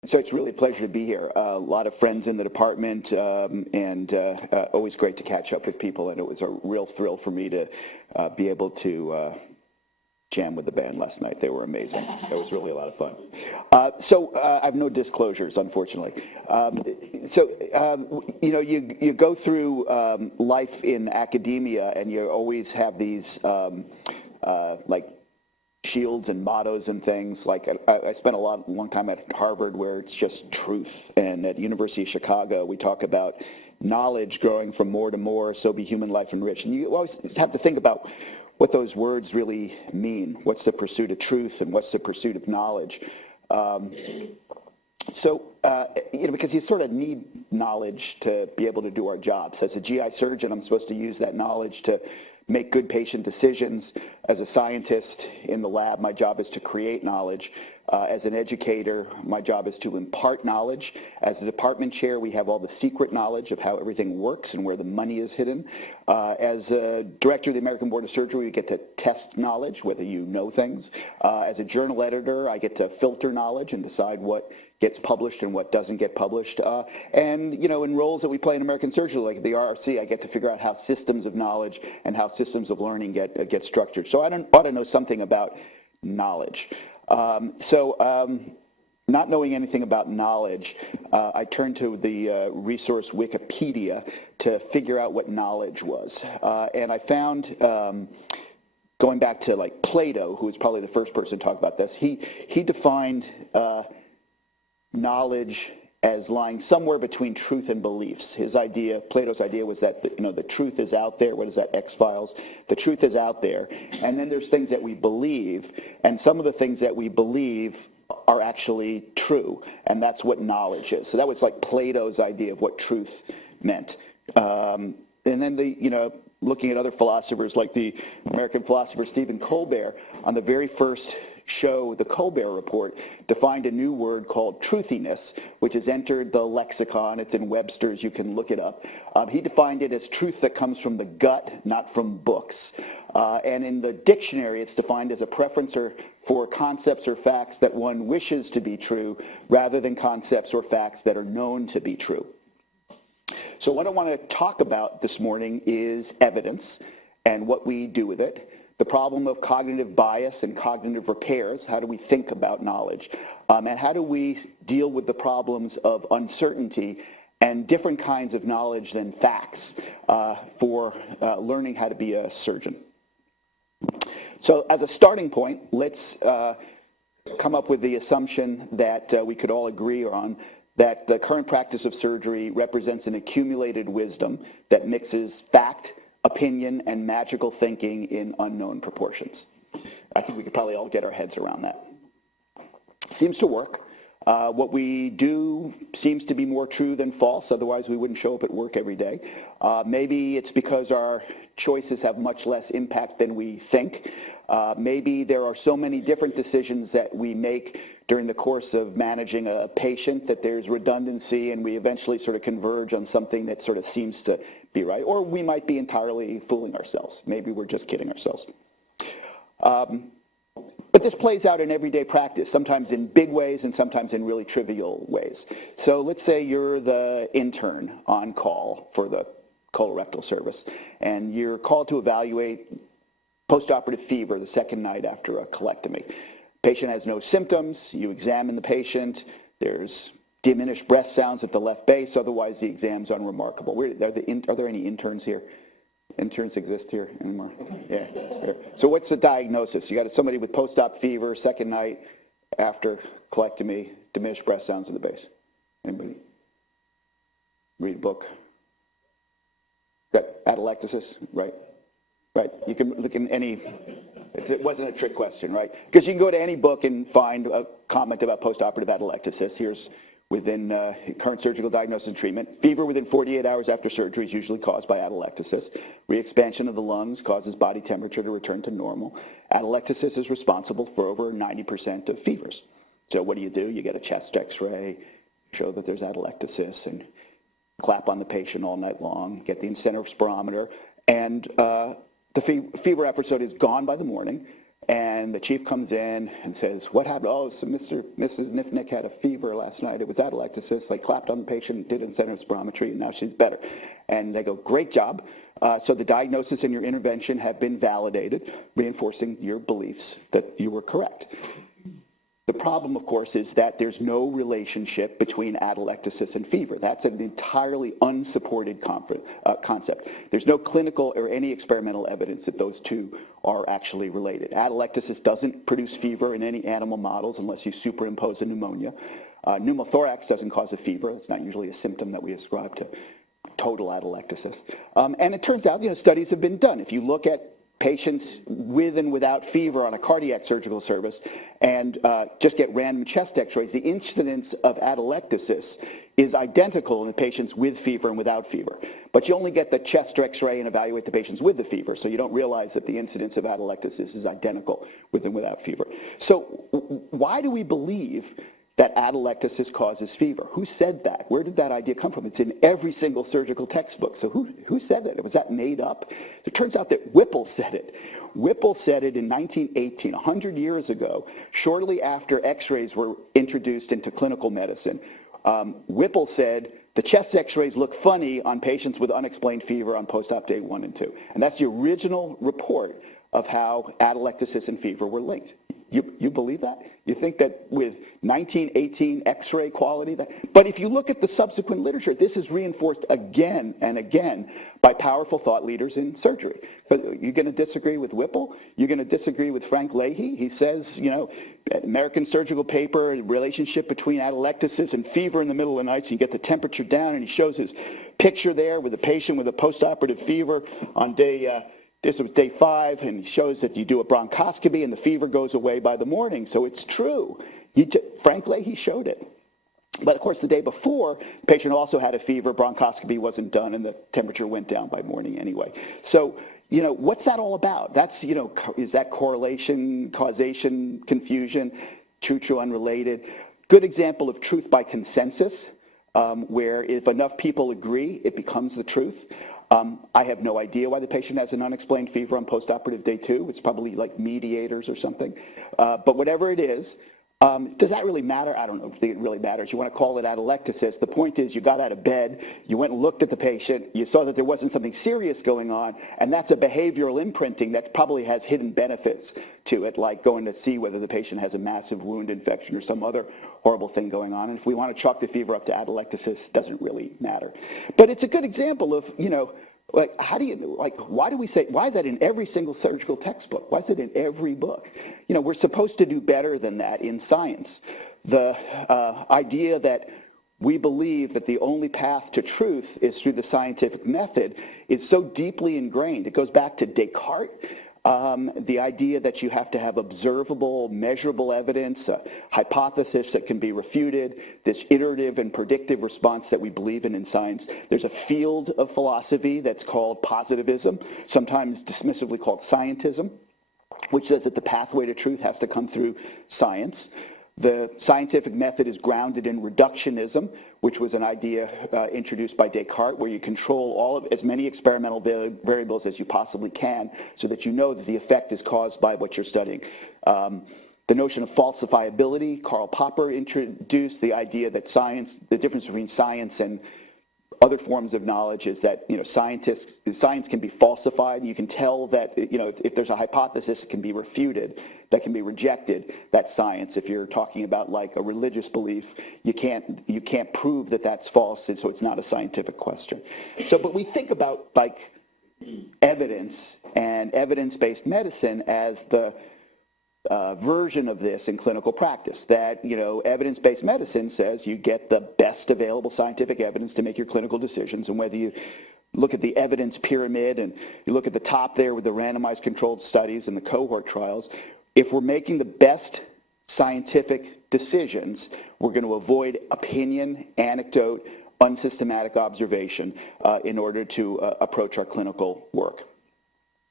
So it's really a pleasure to be here. A lot of friends in the department, and always great to catch up with people. And it was a real thrill for me to be able to jam with the band last night. They were amazing. It was really a lot of fun. So I have no disclosures, unfortunately. You know, you go through life in academia, and you always have these like shields and mottos and things. Like I spent a long time at Harvard, where it's just truth, and at University of Chicago we talk about knowledge growing from more to more, so be human life enriched. And you always have to think about what those words really mean. What's the pursuit of truth, and what's the pursuit of knowledge? You know, because you sort of need knowledge to be able to do our jobs. As a GI surgeon, I'm supposed to use that knowledge to make good patient decisions. As a scientist in the lab, my job is to create knowledge. As an educator, my job is to impart knowledge. As a department chair, we have all the secret knowledge of how everything works and where the money is hidden. As a director of the American Board of Surgery, we get to test knowledge, whether you know things. As a journal editor, I get to filter knowledge and decide what gets published and what doesn't get published. And, you know, in roles that we play in American surgery, like the RRC, I get to figure out how systems of knowledge and how systems of learning get structured. So I ought to know something about knowledge. Not knowing anything about knowledge, I turned to the resource Wikipedia to figure out what knowledge was. And I found, going back to like Plato, who was probably the first person to talk about this, he defined knowledge as lying somewhere between truth and beliefs. His idea, Plato's idea, was that the truth is out there. What is that, X-Files? The truth is out there, and then there's things that we believe, and some of the things that we believe are actually true, and that's what knowledge is. So that was like Plato's idea of what truth meant. And then looking at other philosophers, like the American philosopher Stephen Colbert, on the very first show, the Colbert Report, defined a new word called truthiness, which has entered the lexicon. It's in Webster's. You can look it up. He defined it as truth that comes from the gut, not from books. And in the dictionary, it's defined as a preference for concepts or facts that one wishes to be true, rather than concepts or facts that are known to be true. So what I want to talk about this morning is evidence and what we do with it. The problem of cognitive bias and cognitive repairs. How do we think about knowledge? And how do we deal with the problems of uncertainty and different kinds of knowledge than facts for learning how to be a surgeon? So as a starting point, let's come up with the assumption that we could all agree on, that the current practice of surgery represents an accumulated wisdom that mixes fact, opinion, and magical thinking in unknown proportions. I think we could probably all get our heads around that. Seems to work. What we do seems to be more true than false, otherwise we wouldn't show up at work every day. Maybe it's because our choices have much less impact than we think. Maybe there are so many different decisions that we make during the course of managing a patient that there's redundancy, and we eventually sort of converge on something that sort of seems to be right. Or we might be entirely fooling ourselves. Maybe we're just kidding ourselves. But this plays out in everyday practice, sometimes in big ways and sometimes in really trivial ways. So let's say you're the intern on call for the colorectal service, and you're called to evaluate postoperative fever the second night after a colectomy. Patient has no symptoms. You examine the patient. There's diminished breath sounds at the left base. Otherwise, the exam's unremarkable. Are there any interns here? Interns exist here anymore? Yeah. So what's the diagnosis? You got somebody with post-op fever, second night after colectomy, diminished breath sounds at the base. Anybody? Read a book. Got atelectasis, right? Right. You can look in any. It wasn't a trick question, right? Because you can go to any book and find a comment about postoperative atelectasis. Here's within current surgical diagnosis and treatment. Fever within 48 hours after surgery is usually caused by atelectasis. Re-expansion of the lungs causes body temperature to return to normal. Atelectasis is responsible for over 90% of fevers. So what do? You get a chest x-ray, show that there's atelectasis, and clap on the patient all night long, get the incentive spirometer, and the fever episode is gone by the morning. And the chief comes in and says, what happened? Oh, so Mrs. Nifnick had a fever last night. It was atelectasis. They clapped on the patient, did incentive spirometry, and now she's better. And they go, great job. So the diagnosis and your intervention have been validated, reinforcing your beliefs that you were correct. The problem, of course, is that there's no relationship between atelectasis and fever. That's an entirely unsupported concept. There's no clinical or any experimental evidence that those two are actually related. Atelectasis doesn't produce fever in any animal models unless you superimpose a pneumonia. Pneumothorax doesn't cause a fever. It's not usually a symptom that we ascribe to total atelectasis. And it turns out, studies have been done. If you look at patients with and without fever on a cardiac surgical service and just get random chest x-rays, the incidence of atelectasis is identical in patients with fever and without fever. But you only get the chest x-ray and evaluate the patients with the fever, so you don't realize that the incidence of atelectasis is identical with and without fever. So why do we believe that atelectasis causes fever? Who said that? Where did that idea come from? It's in every single surgical textbook. So who said that? Was that made up? It turns out that Whipple said it. Whipple said it in 1918, 100 years ago, shortly after x-rays were introduced into clinical medicine. Whipple said, the chest x-rays look funny on patients with unexplained fever on post-op day 1 and 2. And that's the original report of how atelectasis and fever were linked. You believe that? You think that with 1918 x-ray quality? But if you look at the subsequent literature, this is reinforced again and again by powerful thought leaders in surgery. But you're going to disagree with Whipple? You're going to disagree with Frank Leahy? He says, American Surgical Paper, relationship between atelectasis and fever in the middle of the night, so you get the temperature down, and he shows his picture there with a patient with a postoperative fever on this was day 5, and he shows that you do a bronchoscopy and the fever goes away by the morning. So it's true. Frank Leahy showed it. But of course, the day before, the patient also had a fever, bronchoscopy wasn't done, and the temperature went down by morning anyway. So, what's that all about? That's, is that correlation, causation, confusion, true, unrelated? Good example of truth by consensus, where if enough people agree, it becomes the truth. I have no idea why the patient has an unexplained fever on postoperative day 2. It's probably like mediators or something. But whatever it is, does that really matter? I don't know if it really matters. You want to call it atelectasis. The point is you got out of bed, you went and looked at the patient, you saw that there wasn't something serious going on, and that's a behavioral imprinting that probably has hidden benefits to it, like going to see whether the patient has a massive wound infection or some other horrible thing going on. And if we want to chalk the fever up to atelectasis, it doesn't really matter. But it's a good example of, why do we say, why is that in every single surgical textbook? Why is it in every book? We're supposed to do better than that in science. The idea that we believe that the only path to truth is through the scientific method is so deeply ingrained. It goes back to Descartes. The idea that you have to have observable, measurable evidence, a hypothesis that can be refuted, this iterative and predictive response that we believe in science. There's a field of philosophy that's called positivism, sometimes dismissively called scientism, which says that the pathway to truth has to come through science. The scientific method is grounded in reductionism, which was an idea introduced by Descartes, where you control as many experimental variables as you possibly can so that you know that the effect is caused by what you're studying. The notion of falsifiability, Karl Popper introduced the idea that the difference between science and other forms of knowledge is that science can be falsified. You can tell that if there's a hypothesis, it can be refuted, that can be rejected. That's science. If you're talking about like a religious belief, you can't prove that that's false, and so it's not a scientific question. But we think about like evidence and evidence-based medicine as the version of this in clinical practice, that evidence-based medicine says you get the best available scientific evidence to make your clinical decisions, and whether you look at the evidence pyramid and you look at the top there with the randomized controlled studies and the cohort trials, if we're making the best scientific decisions, we're going to avoid opinion, anecdote, unsystematic observation in order to approach our clinical work.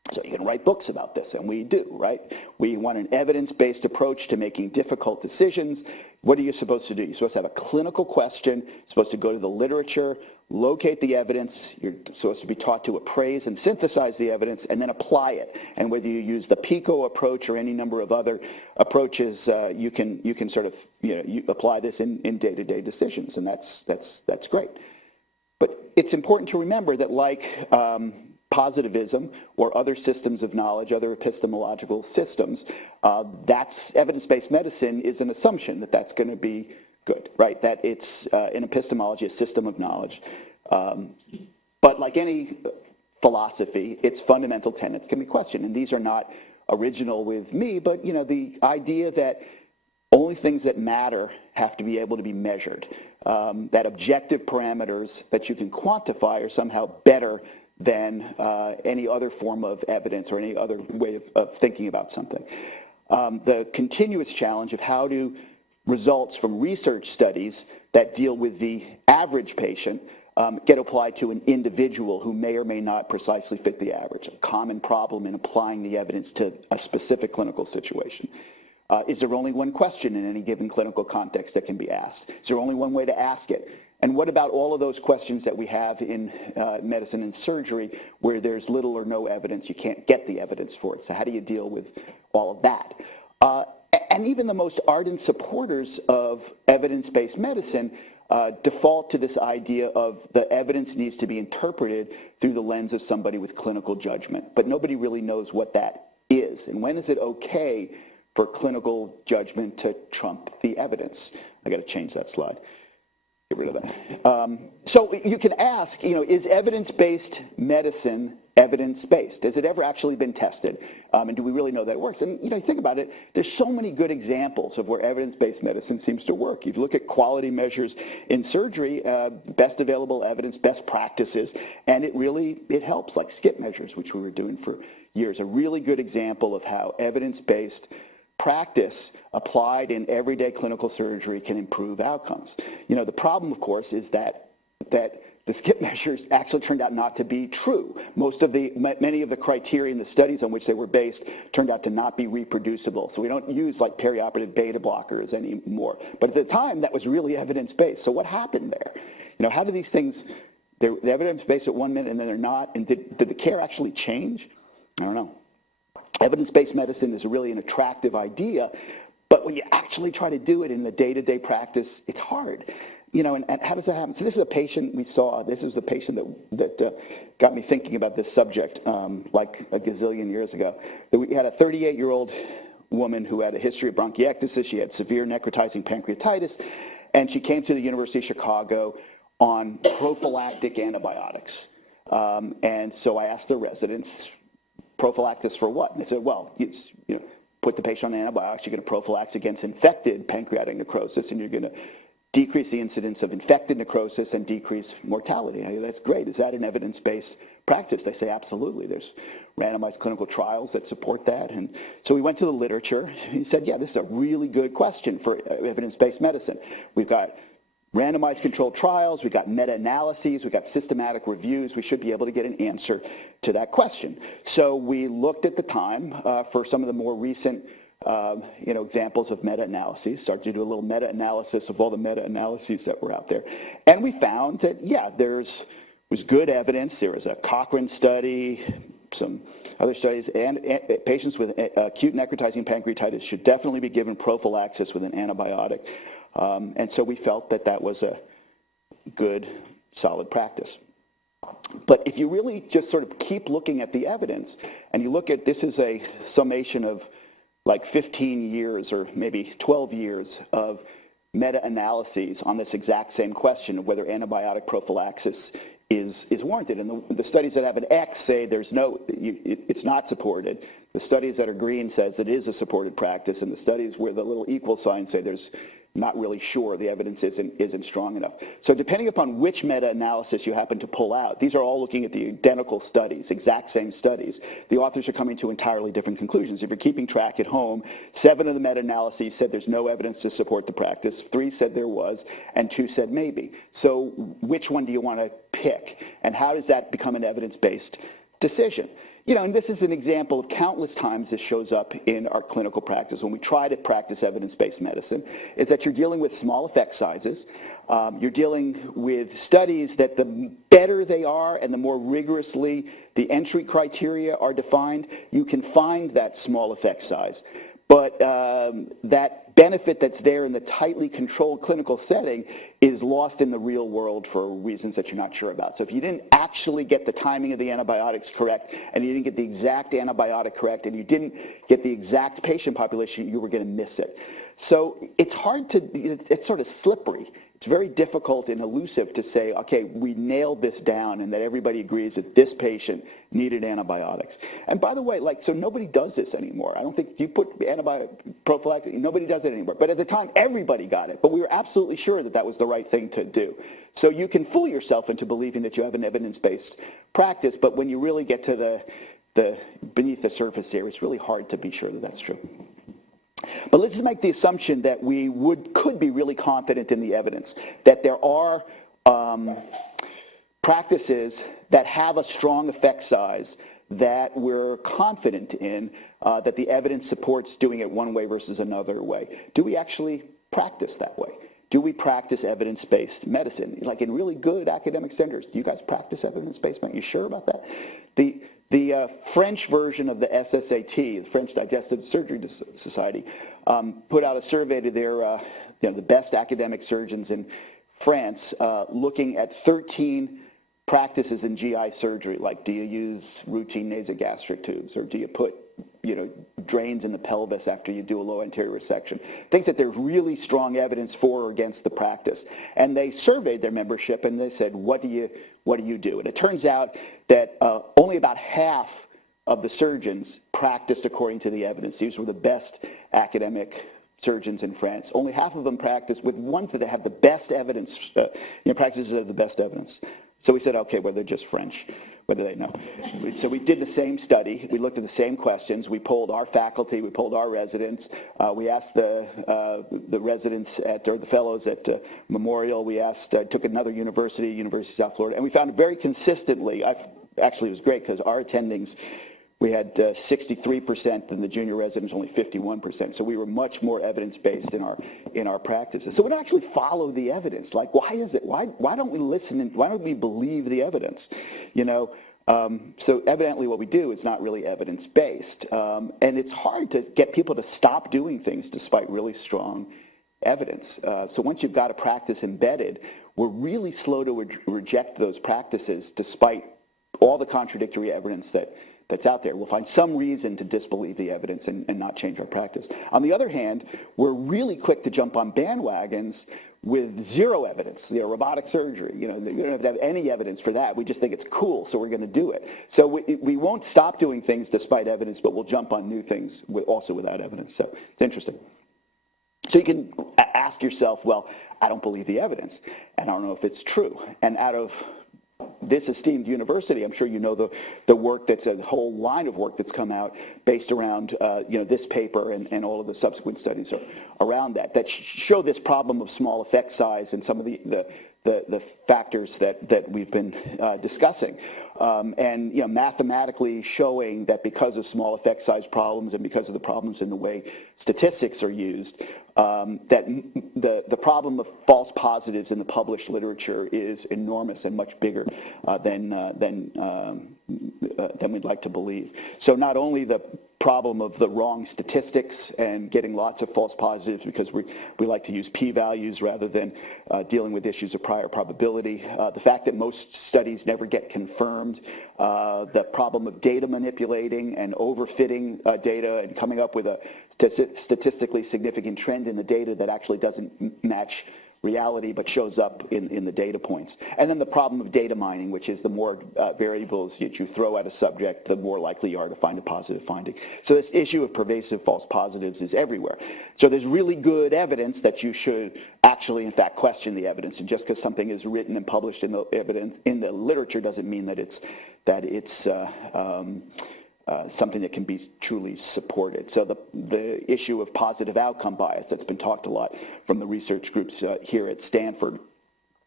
So you can write books about this, and we do, right? We want an evidence-based approach to making difficult decisions. What are you supposed to do? You're supposed to have a clinical question. You're supposed to go to the literature, locate the evidence. You're supposed to be taught to appraise and synthesize the evidence, and then apply it. And whether you use the PICO approach or any number of other approaches, you can sort of, you apply this in day-to-day decisions, and that's great. But it's important to remember that, like positivism or other systems of knowledge, other epistemological systems, that's evidence-based medicine is an assumption that that's going to be good, right? That it's in epistemology a system of knowledge. But like any philosophy, its fundamental tenets can be questioned, and these are not original with me, but the idea that only things that matter have to be able to be measured, that objective parameters that you can quantify are somehow better than any other form of evidence or any other way of thinking about something. The continuous challenge of how do results from research studies that deal with the average patient get applied to an individual who may or may not precisely fit the average, a common problem in applying the evidence to a specific clinical situation. Is there only one question in any given clinical context that can be asked? Is there only one way to ask it? And what about all of those questions that we have in medicine and surgery where there's little or no evidence, you can't get the evidence for it? So how do you deal with all of that? And even the most ardent supporters of evidence-based medicine default to this idea of the evidence needs to be interpreted through the lens of somebody with clinical judgment. But nobody really knows what that is. And when is it okay for clinical judgment to trump the evidence? I got to change that slide. Get rid of that. So you can ask, is evidence-based medicine evidence-based? Has it ever actually been tested? And do we really know that it works? And think about it, there's so many good examples of where evidence-based medicine seems to work. If you look at quality measures in surgery, best available evidence, best practices, and it helps, like skip measures, which we were doing for years. A really good example of how evidence-based practice applied in everyday clinical surgery can improve outcomes. The problem, of course, is that the skip measures actually turned out not to be true. Many of the criteria in the studies on which they were based turned out to not be reproducible. So we don't use like perioperative beta blockers anymore. But at the time, that was really evidence-based. So what happened there? How do these things, they're evidence-based at 1 minute and then they're not, and did the care actually change? I don't know. Evidence-based medicine is really an attractive idea, but when you actually try to do it in the day-to-day practice, it's hard. And how does that happen? So this is a patient we saw. This is the patient that got me thinking about this subject like a gazillion years ago. We had a 38-year-old woman who had a history of bronchiectasis. She had severe necrotizing pancreatitis, and she came to the University of Chicago on prophylactic antibiotics. And so I asked the residents, prophylaxis for what? And they said, well, put the patient on antibiotics, you're going to prophylax against infected pancreatic necrosis, and you're going to decrease the incidence of infected necrosis and decrease mortality. That's great. Is that an evidence-based practice? They say, absolutely. There's randomized clinical trials that support that. And so we went to the literature. He said, yeah, this is a really good question for evidence-based medicine. We've got randomized controlled trials, we've got meta-analyses, we've got systematic reviews. We should be able to get an answer to that question. So we looked at the time for some of the more recent examples of meta-analyses, started to do a little meta-analysis of all the meta-analyses that were out there. And we found that, yeah, was good evidence. There was a Cochrane study, some other studies, and patients with acute necrotizing pancreatitis should definitely be given prophylaxis with an antibiotic. And so we felt that that was a good, solid practice. But if you really just sort of keep looking at the evidence, and you look at, this is a summation of like 15 years or maybe 12 years of meta-analyses on this exact same question of whether antibiotic prophylaxis is warranted. And the studies that have an X say it's not supported. The studies that are green says it is a supported practice, and the studies where the little equal signs say there's not really sure, the evidence isn't strong enough. So depending upon which meta-analysis you happen to pull out, these are all looking at the identical studies, exact same studies. The authors are coming to entirely different conclusions. If you're keeping track at home, 7 of the meta-analyses said there's no evidence to support the practice, 3 said there was, and 2 said maybe. So which one do you want to pick? And how does that become an evidence-based decision. You know, and this is an example of countless times this shows up in our clinical practice when we try to practice evidence-based medicine, is that you're dealing with small effect sizes. You're dealing with studies that the better they are and the more rigorously the entry criteria are defined, you can find that small effect size. But that benefit that's there in the tightly controlled clinical setting is lost in the real world for reasons that you're not sure about. So if you didn't actually get the timing of the antibiotics correct, and you didn't get the exact antibiotic correct, and you didn't get the exact patient population, you were going to miss it. So it's hard to, it's sort of slippery. It's very difficult and elusive to say, okay, we nailed this down and that everybody agrees that this patient needed antibiotics. And by the way, like, so nobody does this anymore. I don't think you put antibiotic prophylactic, nobody does it anymore. But at the time, everybody got it. But we were absolutely sure that that was the right thing to do. So you can fool yourself into believing that you have an evidence-based practice, but when you really get to the beneath the surface here, it's really hard to be sure that that's true. But let's just make the assumption that we could be really confident in the evidence, that there are practices that have a strong effect size that we're confident in, that the evidence supports doing it one way versus another way. Do we actually practice that way? Do we practice evidence-based medicine? Like in really good academic centers, do you guys practice evidence-based medicine? You sure about that? The French version of the SSAT, the French Digestive Surgery Society, put out a survey to their, the best academic surgeons in France, looking at 13 practices in GI surgery, like do you use routine nasogastric tubes, or do you put, drains in the pelvis after you do a low anterior resection, things that there's really strong evidence for or against the practice. And they surveyed their membership and they said, what do you do? And it turns out that only about half of the surgeons practiced according to the evidence. These were the best academic surgeons in France. Only half of them practiced with ones that have the best evidence, practices of the best evidence. So we said, okay, well, they're just French. What do they know? So we did the same study. We looked at the same questions. We polled our faculty. We polled our residents. We asked the residents or the fellows at Memorial. We asked, took another university, University of South Florida, and we found very consistently, actually it was great because our attendings, we had 63%, and the junior residents only 51%. So we were much more evidence-based in our practices. So we don't actually follow the evidence. Like, why is it? Why don't we listen? And why don't we believe the evidence? So evidently, what we do is not really evidence-based, and it's hard to get people to stop doing things despite really strong evidence. So once you've got a practice embedded, we're really slow to reject those practices despite all the contradictory evidence that's out there. We'll find some reason to disbelieve the evidence and not change our practice. On the other hand, we're really quick to jump on bandwagons with zero evidence, robotic surgery. We don't have to have any evidence for that. We just think it's cool, so we're going to do it. So we won't stop doing things despite evidence, but we'll jump on new things also without evidence. So it's interesting. So you can ask yourself, well, I don't believe the evidence, and I don't know if it's true. And out of this esteemed university, I'm sure you know the work that's a whole line of work that's come out based around this paper and all of the subsequent studies around that show this problem of small effect size and some of the factors that we've been discussing, and mathematically showing that because of small effect size problems and because of the problems in the way statistics are used, that the problem of false positives in the published literature is enormous and much bigger than we'd like to believe. So not only the problem of the wrong statistics and getting lots of false positives because we like to use p-values rather than dealing with issues of prior probability, the fact that most studies never get confirmed, the problem of data manipulating and overfitting data and coming up with a statistically significant trend in the data that actually doesn't match reality but shows up in the data points. And then the problem of data mining, which is the more variables that you throw at a subject, the more likely you are to find a positive finding. So this issue of pervasive false positives is everywhere. So there's really good evidence that you should actually, in fact, question the evidence. And just because something is written and published in the evidence in the literature doesn't mean that it's something that can be truly supported. So the issue of positive outcome bias that's been talked a lot from the research groups here at Stanford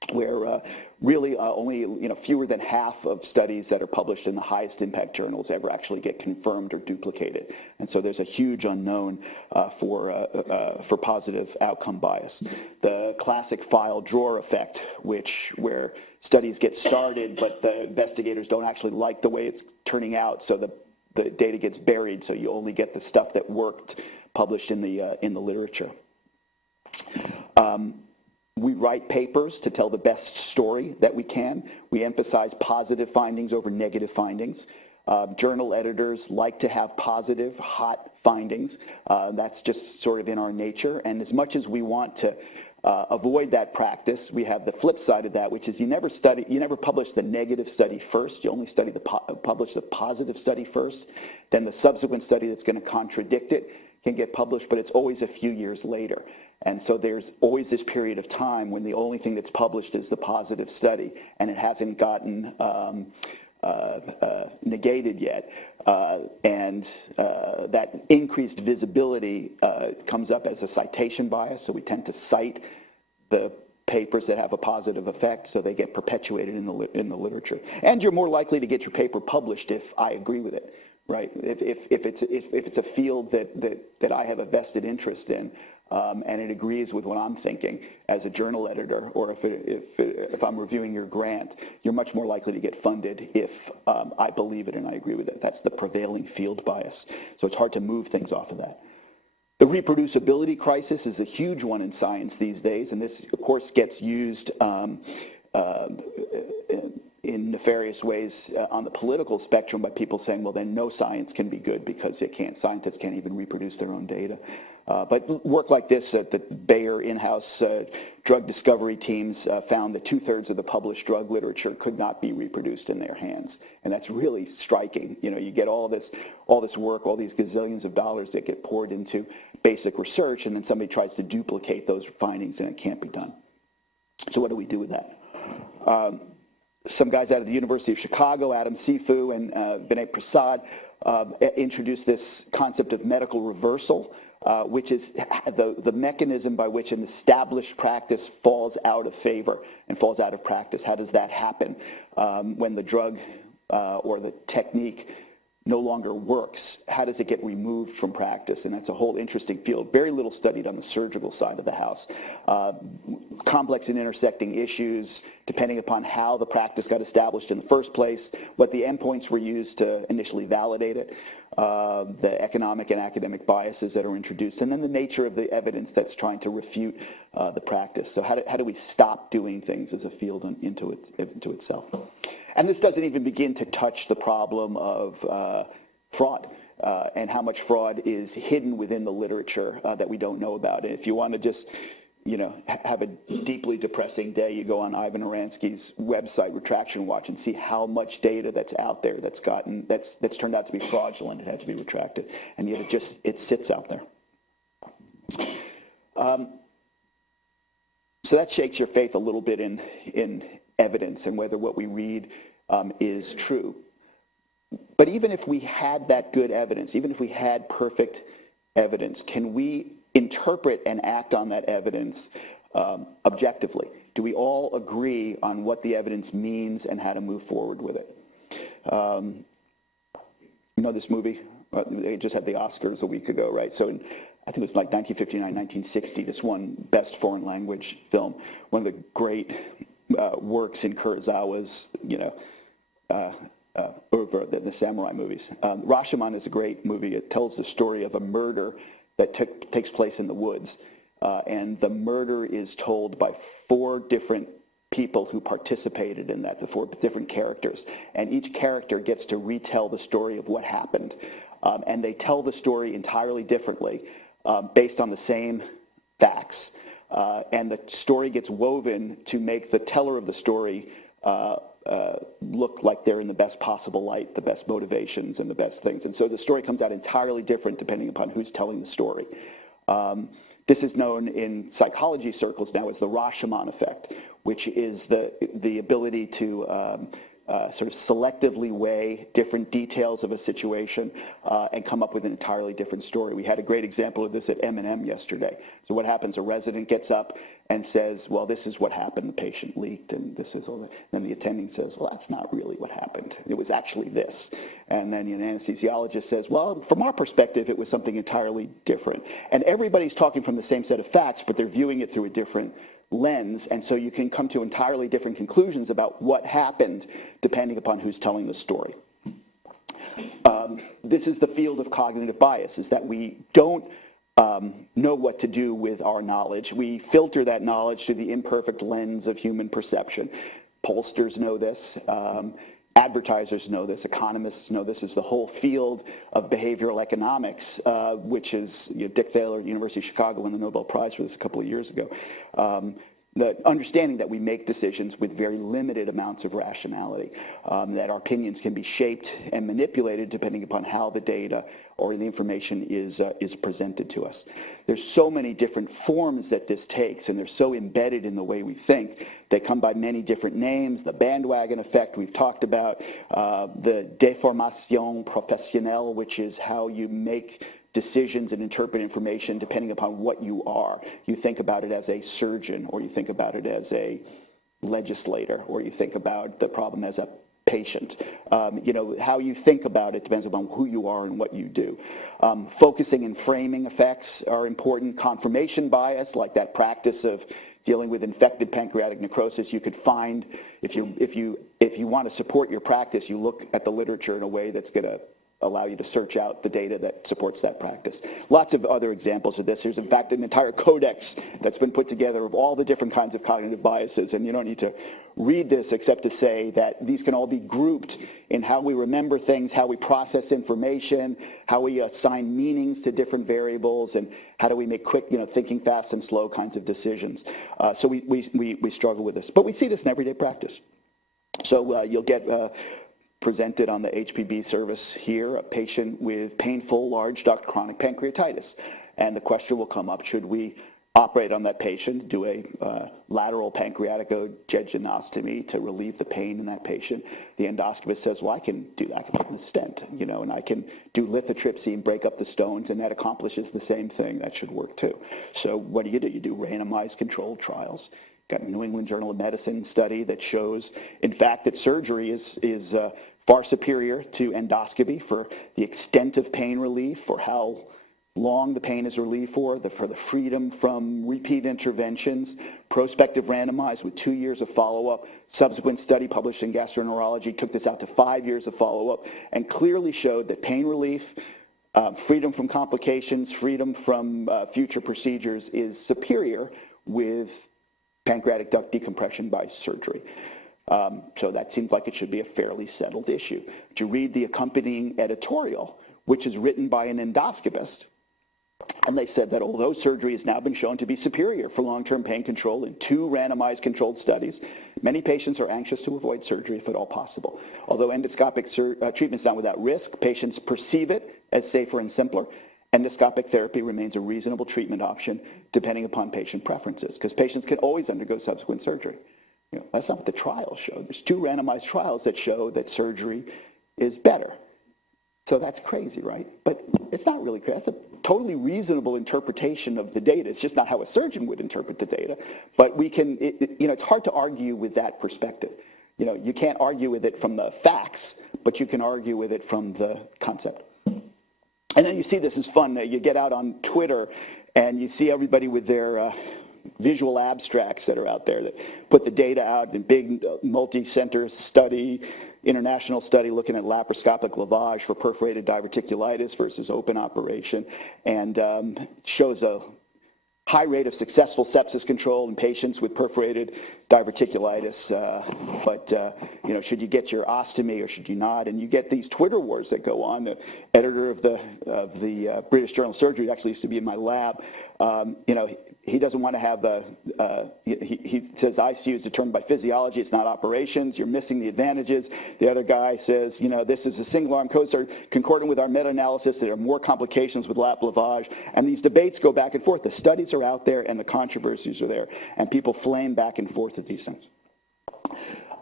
where really only fewer than half of studies that are published in the highest impact journals ever actually get confirmed or duplicated. And so there's a huge unknown for positive outcome bias. The classic file drawer effect, where studies get started, but the investigators don't actually like the way it's turning out, so the data gets buried, so you only get the stuff that worked published in the literature. We write papers to tell the best story that we can. We emphasize positive findings over negative findings. Journal editors like to have positive, hot findings. That's just sort of in our nature. And as much as we want to avoid that practice, we have the flip side of that, which is you never publish the negative study first. You only publish the positive study first. Then the subsequent study that's going to contradict it can get published, but it's always a few years later. And so there's always this period of time when the only thing that's published is the positive study, and it hasn't gotten negated yet. And that increased visibility comes up as a citation bias, so we tend to cite the papers that have a positive effect, so they get perpetuated in the literature. And you're more likely to get your paper published if I agree with it. Right. If it's a field that I have a vested interest in, and it agrees with what I'm thinking as a journal editor, or if I'm reviewing your grant, you're much more likely to get funded if I believe it and I agree with it. That's the prevailing field bias. So it's hard to move things off of that. The reproducibility crisis is a huge one in science these days, and this, of course, gets used in nefarious ways on the political spectrum by people saying, well, then no science can be good because scientists can't even reproduce their own data. But work like this at the Bayer in-house drug discovery teams found that 2/3 of the published drug literature could not be reproduced in their hands. And that's really striking. You get all this work, all these gazillions of dollars that get poured into basic research, and then somebody tries to duplicate those findings and it can't be done. So what do we do with that? Some guys out of the University of Chicago, Adam Sifu and Vinay Prasad, introduced this concept of medical reversal, which is the mechanism by which an established practice falls out of favor and falls out of practice. How does that happen when the drug or the technique no longer works? How does it get removed from practice? And that's a whole interesting field, very little studied on the surgical side of the house. Complex and intersecting issues, depending upon how the practice got established in the first place, what the endpoints were used to initially validate it, the economic and academic biases that are introduced, and then the nature of the evidence that's trying to refute the practice. So how do we stop doing things as a field into itself? And this doesn't even begin to touch the problem of fraud and how much fraud is hidden within the literature that we don't know about. And if you want to just have a deeply depressing day, you go on Ivan Oransky's website, Retraction Watch, and see how much data that's out there that's turned out to be fraudulent. It had to be retracted, and yet it sits out there. So that shakes your faith a little bit in evidence and whether what we read is true. But even if we had that good evidence, even if we had perfect evidence, can we interpret and act on that evidence objectively? Do we all agree on what the evidence means and how to move forward with it? This movie? They just had the Oscars a week ago, right? So I think it was like 1959, 1960, this won Best Foreign Language Film. One of the great works in Kurosawa's, over the samurai movies. Rashomon is a great movie. It tells the story of a murder that takes place in the woods. And the murder is told by 4 different people who participated in that, the 4 different characters. And each character gets to retell the story of what happened. And they tell the story entirely differently based on the same facts. And the story gets woven to make the teller of the story look like they're in the best possible light, the best motivations and the best things. And so the story comes out entirely different depending upon who's telling the story. This is known in psychology circles now as the Rashomon effect, which is the ability to sort of selectively weigh different details of a situation and come up with an entirely different story. We had a great example of this at M&M yesterday. So what happens, a resident gets up and says, well, this is what happened, the patient leaked, and this is all that. Then the attending says, well, that's not really what happened. It was actually this. And then an anesthesiologist says, well, from our perspective, it was something entirely different. And everybody's talking from the same set of facts, but they're viewing it through a different lens, and so you can come to entirely different conclusions about what happened depending upon who's telling the story. This is the field of cognitive bias, is that we don't know what to do with our knowledge. We filter that knowledge through the imperfect lens of human perception. Pollsters know this. Advertisers know this, economists know this. Is the whole field of behavioral economics, which is Dick Thaler at the University of Chicago won the Nobel Prize for this a couple of years ago. The understanding that we make decisions with very limited amounts of rationality, that our opinions can be shaped and manipulated depending upon how the data or the information is presented to us. There's so many different forms that this takes, and they're so embedded in the way we think. They come by many different names. The bandwagon effect we've talked about, the déformation professionnelle, which is how you make decisions and interpret information depending upon what you are. You think about it as a surgeon, or you think about it as a legislator, or you think about the problem as a patient. How you think about it depends upon who you are and what you do. Focusing and framing effects are important. Confirmation bias, like that practice of dealing with infected pancreatic necrosis, you could find, if you want to support your practice, you look at the literature in a way that's going to allow you to search out the data that supports that practice. Lots of other examples of this. There's in fact an entire codex that's been put together of all the different kinds of cognitive biases, and you don't need to read this except to say that these can all be grouped in how we remember things, how we process information, how we assign meanings to different variables, and how do we make quick, thinking fast and slow kinds of decisions. So we struggle with this. But we see this in everyday practice. So you'll get presented on the HPB service here, a patient with painful large duct chronic pancreatitis. And the question will come up, should we operate on that patient, do a lateral pancreaticojejunostomy to relieve the pain in that patient? The endoscopist says, well, I can do that, I can put in a stent, and I can do lithotripsy and break up the stones, and that accomplishes the same thing. That should work too. So what do? You do randomized controlled trials. Got a New England Journal of Medicine study that shows, in fact, that surgery is far superior to endoscopy for the extent of pain relief, for how long the pain is relieved for the freedom from repeat interventions. Prospective randomized with 2 years of follow-up. Subsequent study published in Gastroenterology took this out to 5 years of follow-up and clearly showed that pain relief, freedom from complications, freedom from future procedures is superior with pancreatic duct decompression by surgery. So that seems like it should be a fairly settled issue. But you read the accompanying editorial, which is written by an endoscopist, and they said that although surgery has now been shown to be superior for long-term pain control in 2 randomized controlled studies, many patients are anxious to avoid surgery if at all possible. Although endoscopic treatment is not without risk, patients perceive it as safer and simpler. Endoscopic therapy remains a reasonable treatment option depending upon patient preferences, because patients can always undergo subsequent surgery. That's not what the trials show. There's 2 randomized trials that show that surgery is better. So that's crazy, right? But it's not really crazy. That's a totally reasonable interpretation of the data. It's just not how a surgeon would interpret the data. But we can, it's hard to argue with that perspective. You can't argue with it from the facts, but you can argue with it from the concept. And then you see, this is fun. You get out on Twitter and you see everybody with their visual abstracts that are out there that put the data out in big multi-center study, international study looking at laparoscopic lavage for perforated diverticulitis versus open operation, and shows a high rate of successful sepsis control in patients with perforated diverticulitis, but should you get your ostomy or should you not? And you get these Twitter wars that go on. The editor of the British Journal of Surgery actually used to be in my lab. He doesn't want to have he says ICU is determined by physiology, it's not operations, you're missing the advantages. The other guy says, this is a single-arm code concordant with our meta-analysis, there are more complications with lap lavage, and these debates go back and forth. The studies are out there and the controversies are there, and people flame back and forth at these things.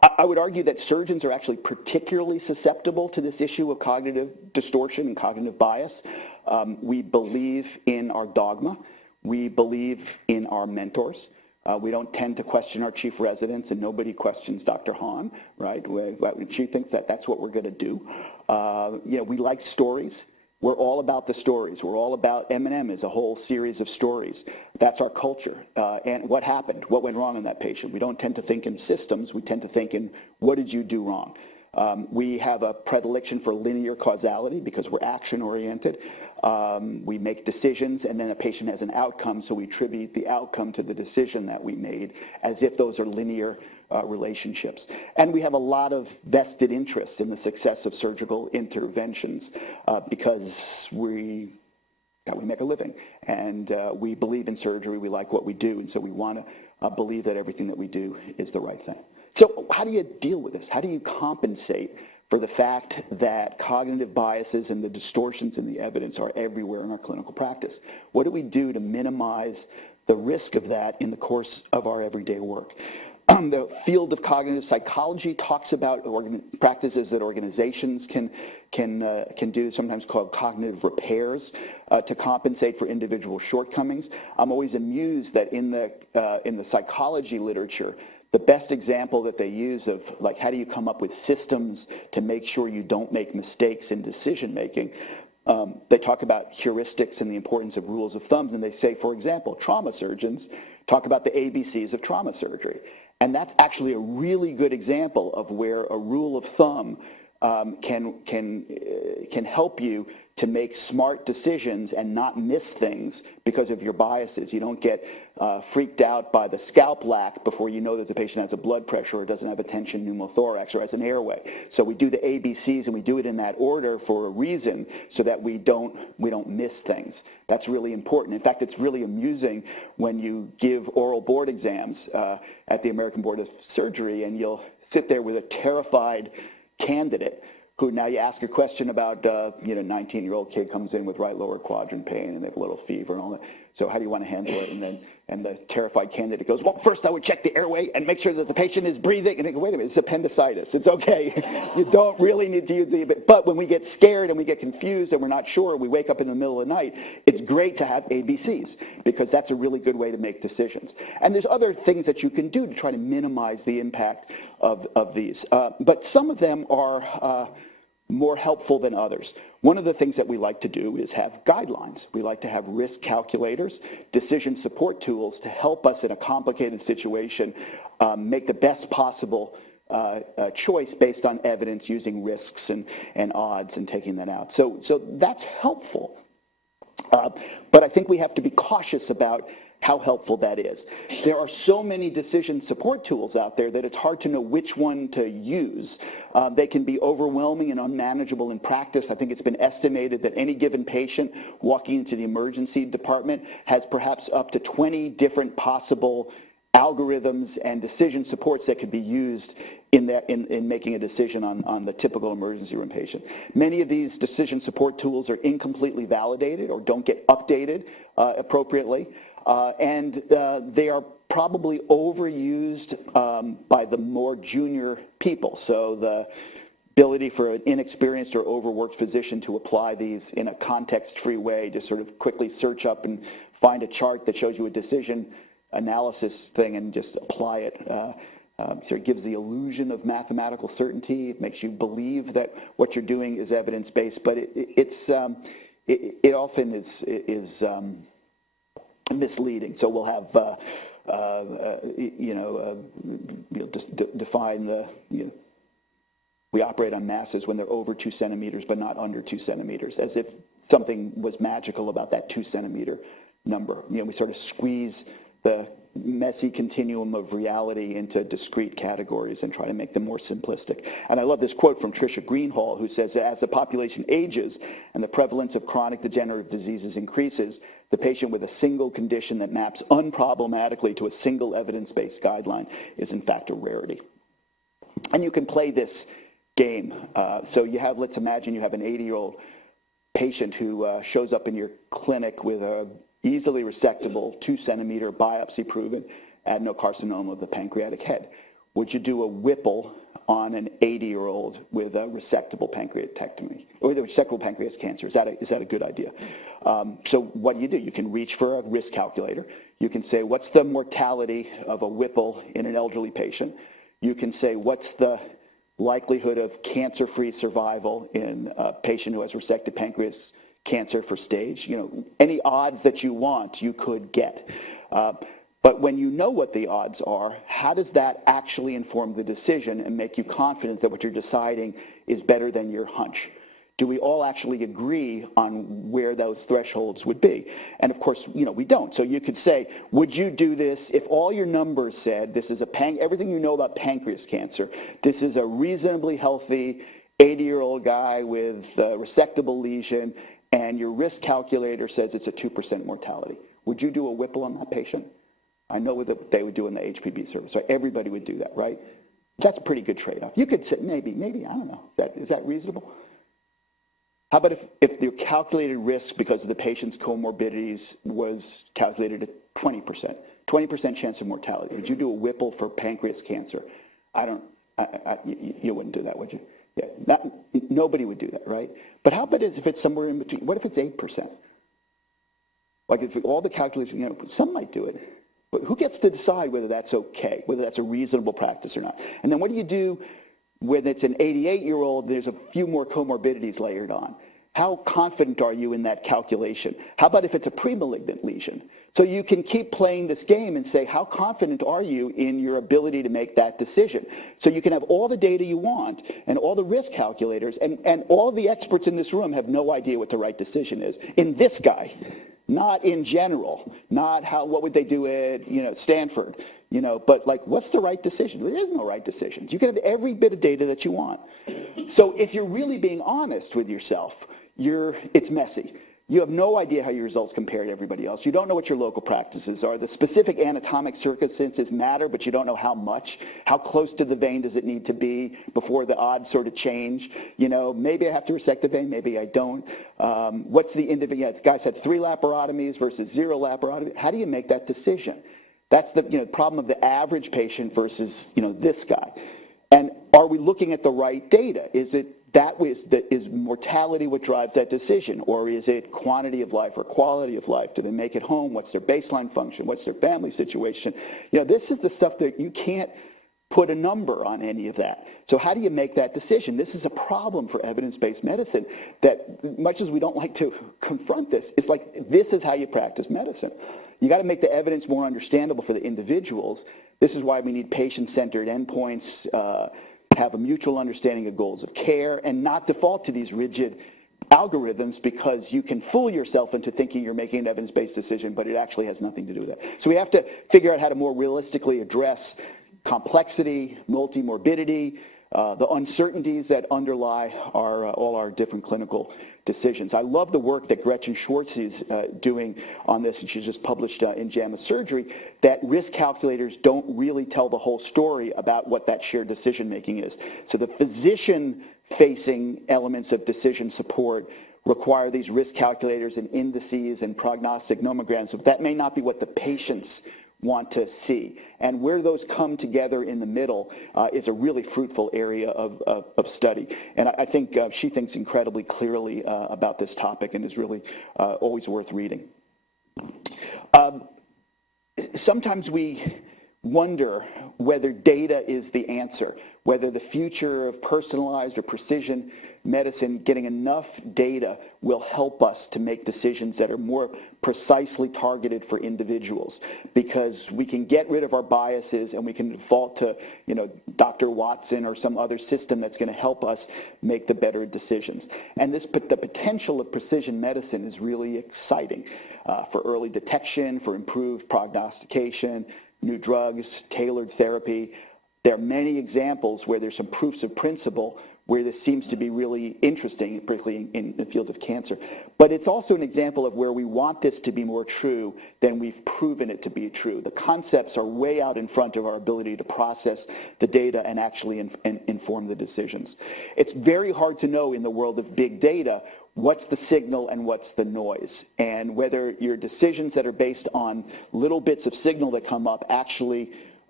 I would argue that surgeons are actually particularly susceptible to this issue of cognitive distortion and cognitive bias. We believe in our dogma. We believe in our mentors. We don't tend to question our chief residents, and nobody questions Dr. Hahn, right? She thinks that that's what we're going to do. We like stories. We're all about the stories. We're all about M&M is a whole series of stories. That's our culture. And what happened? What went wrong in that patient? We don't tend to think in systems. We tend to think in what did you do wrong? We have a predilection for linear causality because we're action-oriented. We make decisions, and then a patient has an outcome, so we attribute the outcome to the decision that we made as if those are linear relationships. And we have a lot of vested interest in the success of surgical interventions because we make a living, and we believe in surgery. We like what we do, and so we want to believe that everything that we do is the right thing. So how do you deal with this? How do you compensate for the fact that cognitive biases and the distortions in the evidence are everywhere in our clinical practice? What do we do to minimize the risk of that in the course of our everyday work? The field of cognitive psychology talks about practices that organizations can do, sometimes called cognitive repairs, to compensate for individual shortcomings. I'm always amused that in the psychology literature, the best example that they use of like how do you come up with systems to make sure you don't make mistakes in decision making, they talk about heuristics and the importance of rules of thumb, and they say, for example, trauma surgeons talk about the ABCs of trauma surgery. And that's actually a really good example of where a rule of thumb can help you to make smart decisions and not miss things because of your biases. You don't get freaked out by the scalp lack before you know that the patient has a blood pressure or doesn't have a tension pneumothorax or has an airway. So we do the ABCs, and we do it in that order for a reason so that we don't miss things. That's really important. In fact, it's really amusing when you give oral board exams at the American Board of Surgery, and you'll sit there with a terrified candidate who now you ask a question about, 19-year-old kid comes in with right lower quadrant pain and they have a little fever and all that. So how do you want to handle it? And the terrified candidate goes, well, first I would check the airway and make sure that the patient is breathing. And they go, wait a minute, it's appendicitis. It's okay. You don't really need to use but when we get scared and we get confused and we're not sure, we wake up in the middle of the night, it's great to have ABCs because that's a really good way to make decisions. And there's other things that you can do to try to minimize the impact of these. But some of them are more helpful than others. One of the things that we like to do is have guidelines. We like to have risk calculators, decision support tools to help us in a complicated situation make the best possible choice based on evidence using risks and odds and taking that out. So that's helpful. But I think we have to be cautious about how helpful that is. There are so many decision support tools out there that it's hard to know which one to use. They can be overwhelming and unmanageable in practice. I think it's been estimated that any given patient walking into the emergency department has perhaps up to 20 different possible algorithms and decision supports that could be used in making a decision on the typical emergency room patient. Many of these decision support tools are incompletely validated or don't get updated appropriately. And they are probably overused by the more junior people. So the ability for an inexperienced or overworked physician to apply these in a context-free way, to sort of quickly search up and find a chart that shows you a decision analysis thing and just apply it. So it gives the illusion of mathematical certainty. It makes you believe that what you're doing is evidence-based, but it often is misleading. So we'll have, just define the, we operate on masses when they're over 2 centimeters, but not under 2 centimeters, as if something was magical about that 2 centimeter number. We sort of squeeze the messy continuum of reality into discrete categories and try to make them more simplistic. And I love this quote from Tricia Green Hall, who says, as the population ages and the prevalence of chronic degenerative diseases increases, the patient with a single condition that maps unproblematically to a single evidence-based guideline is in fact a rarity. And you can play this game. So you have, let's imagine you have an 80-year-old patient who shows up in your clinic with a easily resectable 2 centimeter biopsy proven adenocarcinoma of the pancreatic head. would you do a Whipple on an 80-year-old with a resectable pancreatectomy or with a resectable pancreas cancer? Is that a good idea? So what do? You can reach for a risk calculator. You can say, what's the mortality of a Whipple in an elderly patient? You can say, what's the likelihood of cancer-free survival in a patient who has resected pancreas cancer for stage? Any odds that you want, you could get. But when you know what the odds are, how does that actually inform the decision and make you confident that what you're deciding is better than your hunch? Do we all actually agree on where those thresholds would be? And of course, we don't. So you could say, would you do this if all your numbers said this is everything you know about pancreas cancer, this is a reasonably healthy 80-year-old guy with a resectable lesion, and your risk calculator says it's a 2% mortality. Would you do a Whipple on that patient? I know what they would do in the HPB service. Right? Everybody would do that, right? That's a pretty good trade-off. You could say maybe, I don't know. Is that reasonable? How about if the calculated risk because of the patient's comorbidities was calculated at 20%? 20% chance of mortality. Would you do a Whipple for pancreas cancer? You wouldn't do that, would you? Yeah, nobody would do that, right? But how about if it's somewhere in between? What if it's 8%? Like if all the calculations, some might do it. But who gets to decide whether that's okay, whether that's a reasonable practice or not? And then what do you do when it's an 88-year-old, there's a few more comorbidities layered on? How confident are you in that calculation? How about if it's a premalignant lesion? So you can keep playing this game and say, how confident are you in your ability to make that decision? So you can have all the data you want and all the risk calculators, and all of the experts in this room have no idea what the right decision is. In this guy, not in general, not what would they do at Stanford, but like what's the right decision? There is no right decision. You can have every bit of data that you want. So if you're really being honest with yourself, it's messy. You have no idea how your results compare to everybody else. You don't know what your local practices are. The specific anatomic circumstances matter, but you don't know how much. How close to the vein does it need to be before the odds sort of change? Maybe I have to resect the vein, maybe I don't. What's the individual? This guy's had 3 laparotomies versus 0 laparotomies. How do you make that decision? That's the problem of the average patient versus this guy. And are we looking at the right data? Is mortality what drives that decision, or is it quantity of life or quality of life? Do they make it home? What's their baseline function? What's their family situation? This is the stuff that you can't put a number on any of that. So how do you make that decision? This is a problem for evidence-based medicine that, much as we don't like to confront this, it's like this is how you practice medicine. You got to make the evidence more understandable for the individuals. This is why we need patient-centered endpoints, have a mutual understanding of goals of care, and not default to these rigid algorithms, because you can fool yourself into thinking you're making an evidence-based decision, but it actually has nothing to do with that. So we have to figure out how to more realistically address complexity, multimorbidity, the uncertainties that underlie all our different clinical decisions. I love the work that Gretchen Schwartz is doing on this, and she just published in JAMA Surgery, that risk calculators don't really tell the whole story about what that shared decision making is. So the physician-facing elements of decision support require these risk calculators and indices and prognostic nomograms, but that may not be what the patients want to see. And where those come together in the middle is a really fruitful area of study. And I think she thinks incredibly clearly about this topic and is really always worth reading. Sometimes we wonder whether data is the answer, whether the future of personalized or precision medicine, getting enough data, will help us to make decisions that are more precisely targeted for individuals, because we can get rid of our biases and we can default to Dr. Watson or some other system that's going to help us make the better decisions. And the potential of precision medicine is really exciting for early detection, for improved prognostication, new drugs, tailored therapy. There are many examples where there's some proofs of principle where this seems to be really interesting, particularly in the field of cancer. But it's also an example of where we want this to be more true than we've proven it to be true. The concepts are way out in front of our ability to process the data and actually inform the decisions. It's very hard to know in the world of big data what's the signal and what's the noise, and whether your decisions that are based on little bits of signal that come up actually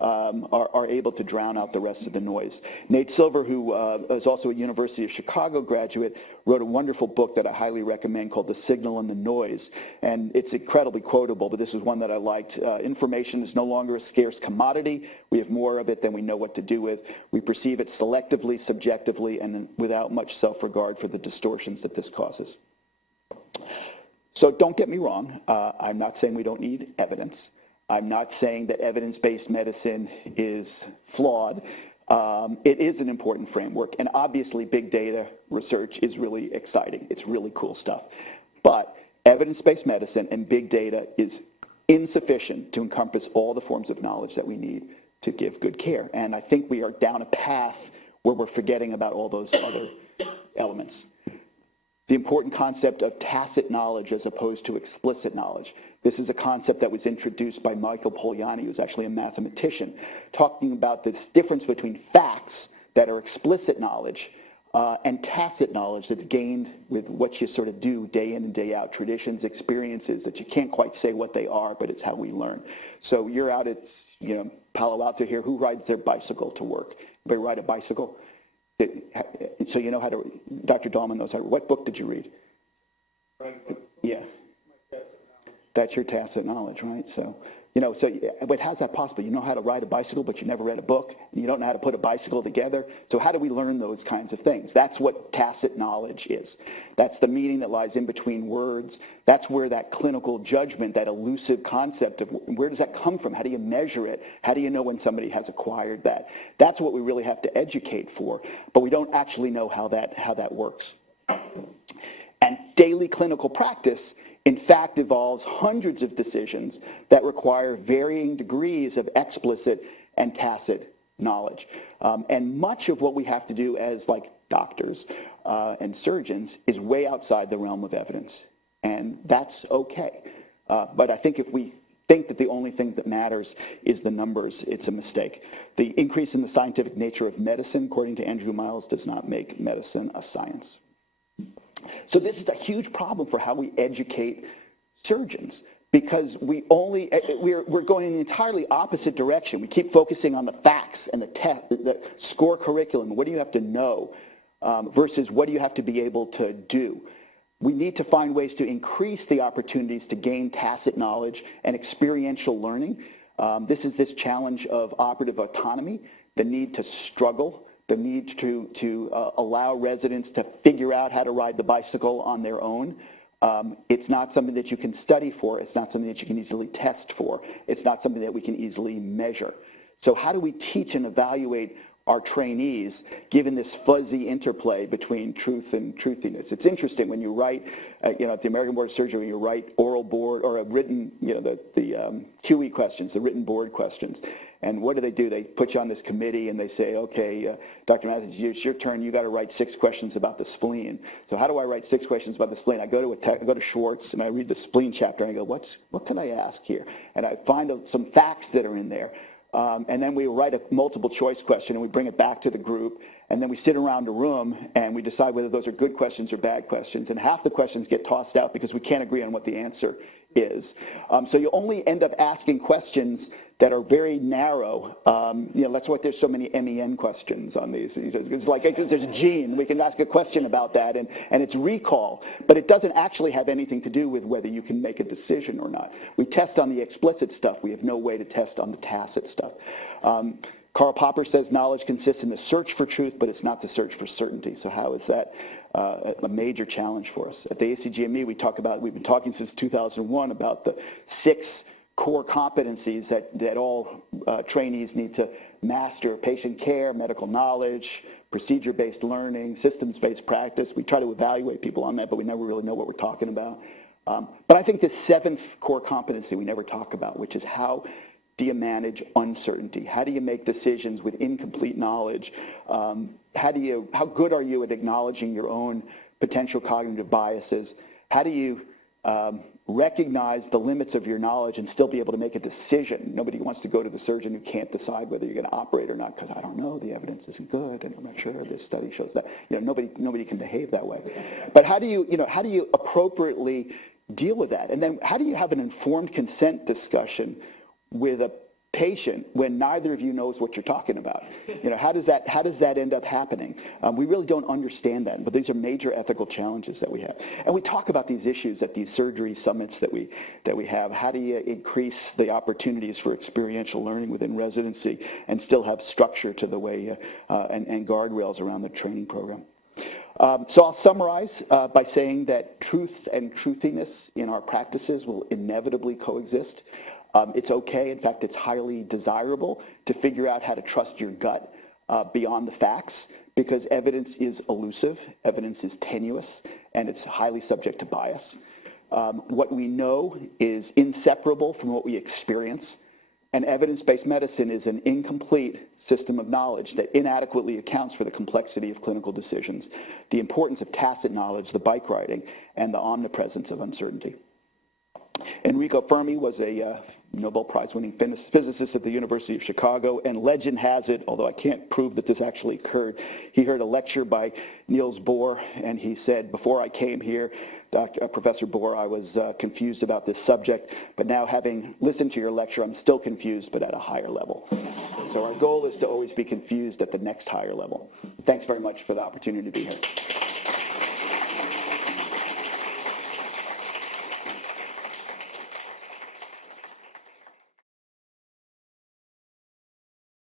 are able to drown out the rest of the noise. Nate Silver, who is also a University of Chicago graduate, wrote a wonderful book that I highly recommend called The Signal and the Noise. And it's incredibly quotable, but this is one that I liked. Information is no longer a scarce commodity. We have more of it than we know what to do with. We perceive it selectively, subjectively, and without much self-regard for the distortions that this causes. So don't get me wrong. I'm not saying we don't need evidence. I'm not saying that evidence-based medicine is flawed. It is an important framework, and obviously big data research is really exciting. It's really cool stuff. But evidence-based medicine and big data is insufficient to encompass all the forms of knowledge that we need to give good care. And I think we are down a path where we're forgetting about all those other elements. The important concept of tacit knowledge as opposed to explicit knowledge. This is a concept that was introduced by Michael Polanyi, who's actually a mathematician, talking about this difference between facts that are explicit knowledge and tacit knowledge that's gained with what you sort of do day in and day out, traditions, experiences that you can't quite say what they are, but it's how we learn. So you're out at Palo Alto here. Who rides their bicycle to work? Anybody ride a bicycle? So you know how to, Dr. Dahlman knows how to, what book did you read? Yeah. That's your tacit knowledge, right? So, but how's that possible? You know how to ride a bicycle, but you never read a book, and you don't know how to put a bicycle together. So how do we learn those kinds of things? That's what tacit knowledge is. That's the meaning that lies in between words. That's where that clinical judgment, that elusive concept of where does that come from? How do you measure it? How do you know when somebody has acquired that? That's what we really have to educate for, but we don't actually know how that works. And daily clinical practice, in fact, involves hundreds of decisions that require varying degrees of explicit and tacit knowledge. And much of what we have to do as doctors and surgeons is way outside the realm of evidence. And that's okay. But I think if we think that the only thing that matters is the numbers, it's a mistake. The increase in the scientific nature of medicine, according to Andrew Miles, does not make medicine a science. So this is a huge problem for how we educate surgeons, because we're going in the entirely opposite direction. We keep focusing on the facts and the score curriculum. What do you have to know versus what do you have to be able to do? We need to find ways to increase the opportunities to gain tacit knowledge and experiential learning. This is this challenge of operative autonomy, the need to struggle, the need to allow residents to figure out how to ride the bicycle on their own. It's not something that you can study for. It's not something that you can easily test for. It's not something that we can easily measure. So how do we teach and evaluate our trainees given this fuzzy interplay between truth and truthiness? It's interesting when you write, at the American Board of Surgery, when you write oral board or a written, the QE questions, the written board questions. And what do? They put you on this committee and they say, okay, Dr. Matthews, it's your turn. You got to write 6 questions about the spleen. So how do I write 6 questions about the spleen? I go to Schwartz and I read the spleen chapter and I go, what can I ask here? And I find some facts that are in there. And then we write a multiple choice question and we bring it back to the group, and then we sit around a room and we decide whether those are good questions or bad questions, and half the questions get tossed out because we can't agree on what the answer is. So you only end up asking questions that are very narrow. That's why there's so many MEN questions on these. It's like there's a gene. We can ask a question about that, and it's recall, but it doesn't actually have anything to do with whether you can make a decision or not. We test on the explicit stuff. We have no way to test on the tacit stuff. Karl Popper says knowledge consists in the search for truth, but it's not the search for certainty. So how is that a major challenge for us? At the ACGME, we've been talking since 2001 about the 6 core competencies that all trainees need to master: patient care, medical knowledge, procedure-based learning, systems-based practice. We try to evaluate people on that, but we never really know what we're talking about. But I think the 7th core competency we never talk about, which is how do you manage uncertainty? How do you make decisions with incomplete knowledge? How good are you at acknowledging your own potential cognitive biases? How do you recognize the limits of your knowledge and still be able to make a decision? Nobody wants to go to the surgeon who can't decide whether you're going to operate or not because I don't know, the evidence isn't good, and I'm not sure this study shows that. Nobody can behave that way. But how do you appropriately deal with that? And then how do you have an informed consent discussion with a patient when neither of you knows what you're talking about? You know, how does that end up happening? We really don't understand that, but these are major ethical challenges that we have. And we talk about these issues at these surgery summits that we have. How do you increase the opportunities for experiential learning within residency and still have structure to the way and guardrails around the training program? So I'll summarize by saying that truth and truthiness in our practices will inevitably coexist. It's okay, in fact, it's highly desirable to figure out how to trust your gut beyond the facts, because evidence is elusive, evidence is tenuous, and it's highly subject to bias. What we know is inseparable from what we experience, and evidence-based medicine is an incomplete system of knowledge that inadequately accounts for the complexity of clinical decisions, the importance of tacit knowledge, the bike riding, and the omnipresence of uncertainty. Enrico Fermi was a Nobel Prize-winning physicist at the University of Chicago, and legend has it, although I can't prove that this actually occurred, he heard a lecture by Niels Bohr, and he said, before I came here, Professor Bohr, I was confused about this subject, but now having listened to your lecture, I'm still confused, but at a higher level. So our goal is to always be confused at the next higher level. Thanks very much for the opportunity to be here.